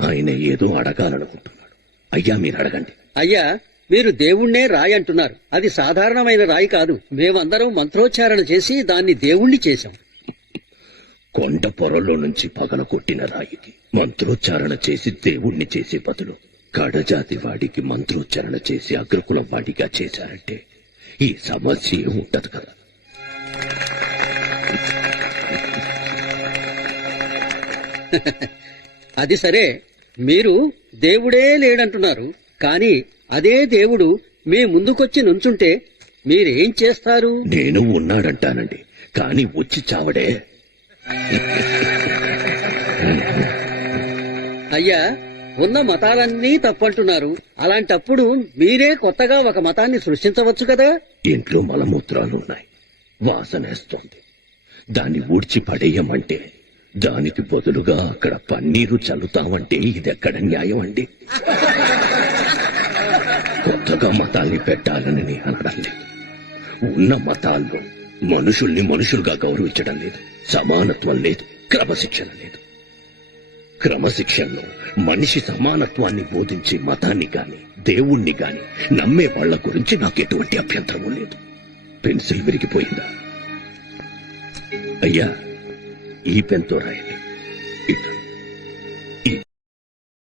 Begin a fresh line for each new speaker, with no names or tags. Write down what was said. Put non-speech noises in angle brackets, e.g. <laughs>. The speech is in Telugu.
ఆయన ఏదో అడగాలనుకుంటున్నాడు. అయ్యా మీరు అడగండి.
అయ్యా మీరు దేవుణ్ణే రాయి అంటున్నారు. అది సాధారణమైన రాయి కాదు. మేమందరం మంత్రోచ్చారణ చేసి దాన్ని దేవుణ్ణి చేశాం.
కొండ పొరలో నుంచి పగల కొట్టిన రాయికి మంత్రోచ్చారణ చేసి దేవుణ్ణి చేసే బదులు కడజాతి వాడికి మంత్రోచ్చారణ చేసి అగ్రకులం వాడిగా చేశారంటే ఈ సమస్య ఉంటది కదా? <laughs>
అది సరే. మీరు దేవుడే లేడంటున్నారు. కానీ అదే దేవుడు మీ ముందుకొచ్చి నుంచుంటే మీరేం చేస్తారు?
నేను ఉన్నాడంటానండి. కాని వచ్చి చావడే.
అయ్యా ఉన్న మతాలన్నీ తప్పంటున్నారు. అలాంటప్పుడు మీరే కొత్తగా ఒక మతాన్ని సృష్టించవచ్చు కదా?
ఇంట్లో మలమూత్రాలు ఉన్నాయి. వాసనేస్తోంది. దాన్ని ఊడ్చి పడేయమంటే దానికి బదులుగా అక్కడ పన్నీరు చల్లుతామంటే ఇదెక్కడ న్యాయం అండి? కొత్తగా మతాల్ని పెట్టాలని నేను అనడం లేదు. ఉన్న మతాల్లో మనుషుల్ని మనుషులుగా గౌరవించడం లేదు. సమానత్వం లేదు. క్రమశిక్షణ లేదు. క్రమశిక్షణలో మనిషి సమానత్వాన్ని బోధించే మతాన్ని గాని దేవుణ్ణి గాని నమ్మే వాళ్ళ గురించి నాకు ఎటువంటి అభ్యంతరము లేదు. పెన్సిల్ విరిగిపోయిందా? అయ్యా ఈ పెన్తో రాయండి ఇట్లా